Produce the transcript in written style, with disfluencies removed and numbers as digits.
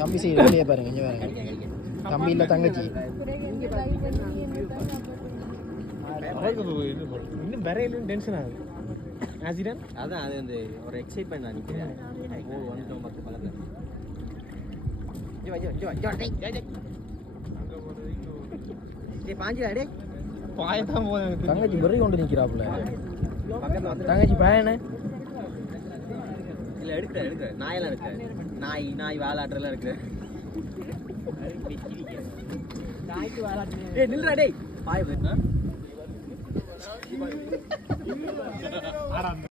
தம்பி செய்ய வேலையை பாருங்க இங்கே பாருங்க. தம்பி இல்லை தங்கச்சி. இன்னும் வரையிலும் டென்ஷன் ஆகுது. ஆக்சிடென்ட் அதான் அது வந்து ஒரு எக்ஸைட்மெண்ட் நான் நிற்கிறேன். ஓ வந்துட்டோம் பத்து பக்கத்தில் பாஞ்சு அடே பாயத்தான் போகுது. தங்கச்சி வெறி கொண்டு நிற்கிறாப்புல. தங்கச்சி பாயனே இல்லை எடுக்க நாயெல்லாம் இருக்கு. நாய் வாலாட்டெல்லாம் இருக்கு. ஏய் நில்றா டேய் பாய்